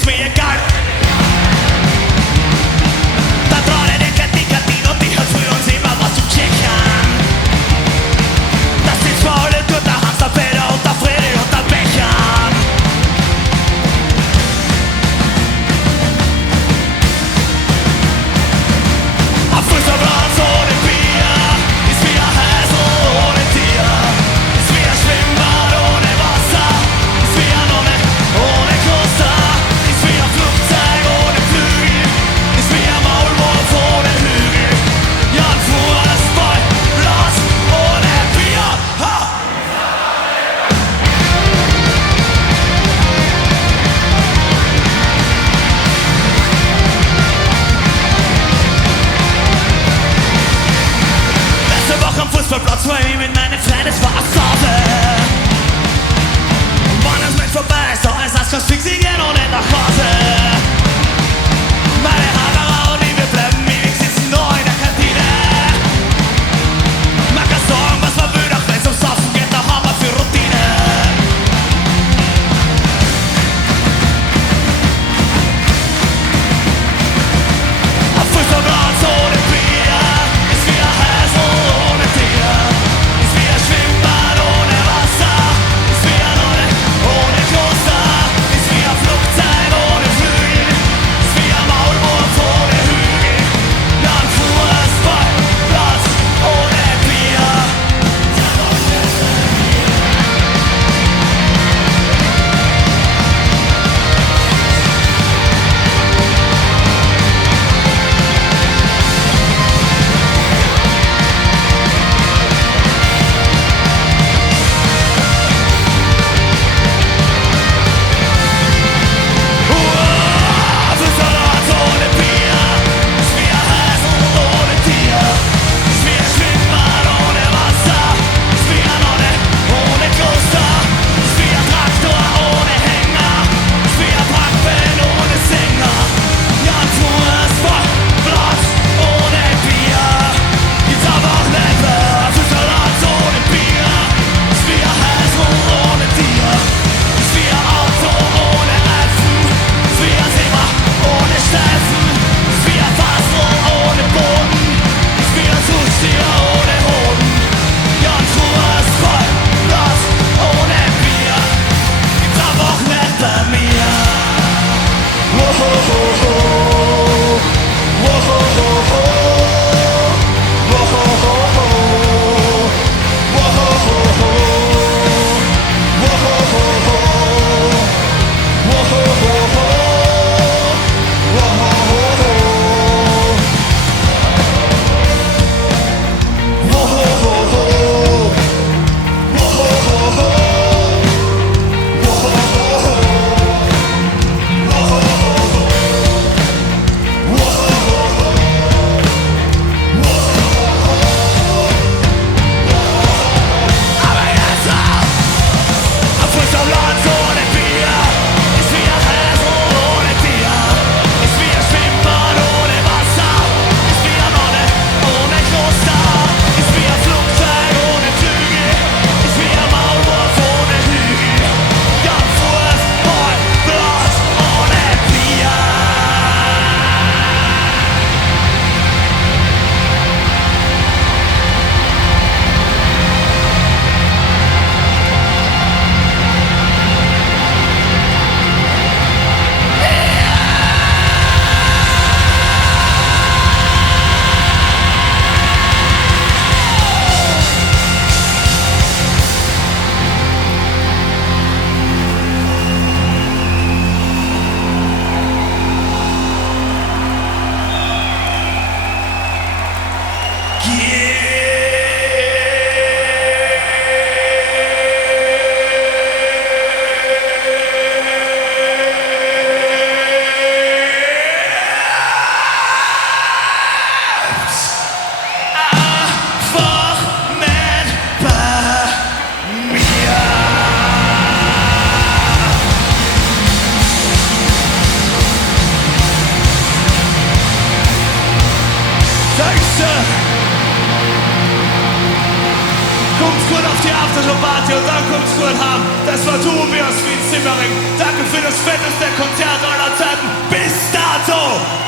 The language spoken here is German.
ist mir egal. Da Trolle den Katin und ich hab früher uns immer was zu checken. Das sind faule Gürtel, Hamster, Peter und der Freddy und der Becher. Ein Fußballplatz ohne Bier ist wie ein Häsel ohne Tier. Ist wie ein Schwimmbad ohne Wasser, ist wie eine Nonne ohne Kloster. Ist wie ein Flugzeug ohne Flügel, ist wie ein Maulwurf ohne Hügel. Ja, ein Fußballplatz ohne Bier. Ha! Letzte Woche am Fußballplatz war ich mit meinen Freunden, es war eine Sause. Und wann es mit vorbei ist, da ist das ganz fix, ich geh noch nicht nach Hause. Meine Haare und ich, wir bleiben ewig sitzen noch in der Kantine. Man kann sagen, was man will, doch wenn's ums Saufen geht, da haben wir für Routine. Ein Fußballplatz ohne Bier ist wie ein Häsel ohne Tier. Ist wie ein Schwimmbad ohne Wasser, ist wie eine Nonne ohne Kloster. Ist wie ein Flugzeug ohne Flügel, ist wie ein Maulwurf ohne Hügel. Ja, ein Fußballplatz ohne Bier. Fußballplatz ohne Bier ist wie ein Häsel ohne Tier. Ist wie ein Schwimmbad ohne Wasser, ist wie eine Nonne ohne Kloster. Ist wie ein Traktor ohne Hänger, ist wie ein Parkvan ohne Sänger. Ja, ein Fußballplatz ohne Bier gibt's aber auch nicht mehr. Fußballplatz ohne Bier ist wie ein Häsel ohne Tier. Ist wie ein Auto ohne Reifen, ist wie ein Zebra ohne Streifen. Ist wie ein Fassel ohne Boden, ist wie ein Zustier ohne Hoden. Ja, ein Fußballplatz ohne Bier gibt's aber auch nicht bei mir. Wohohoho, wohohoho, wohohoho, wohohoho, wohohoho, wohohoho, aber jetzt auch! Ein Fußballplatz ohne Bier ist wie ein Häsel ohne Tier. Ist wie ein Schwimmbad ohne Wasser, ist wie eine Nonne ohne Kloster. Ist wie ein Flugzeug ohne Flügel, ist wie ein Maulwurf ohne Hügel. Ja, ein Fußballplatz ohne Bier. Kommt gut auf auf die Aftershow-Party und dann kommt's gut haben. Das war Tobias wie ein Simmering. Danke für das fetteste Konzert aller Zeiten. Bis dato!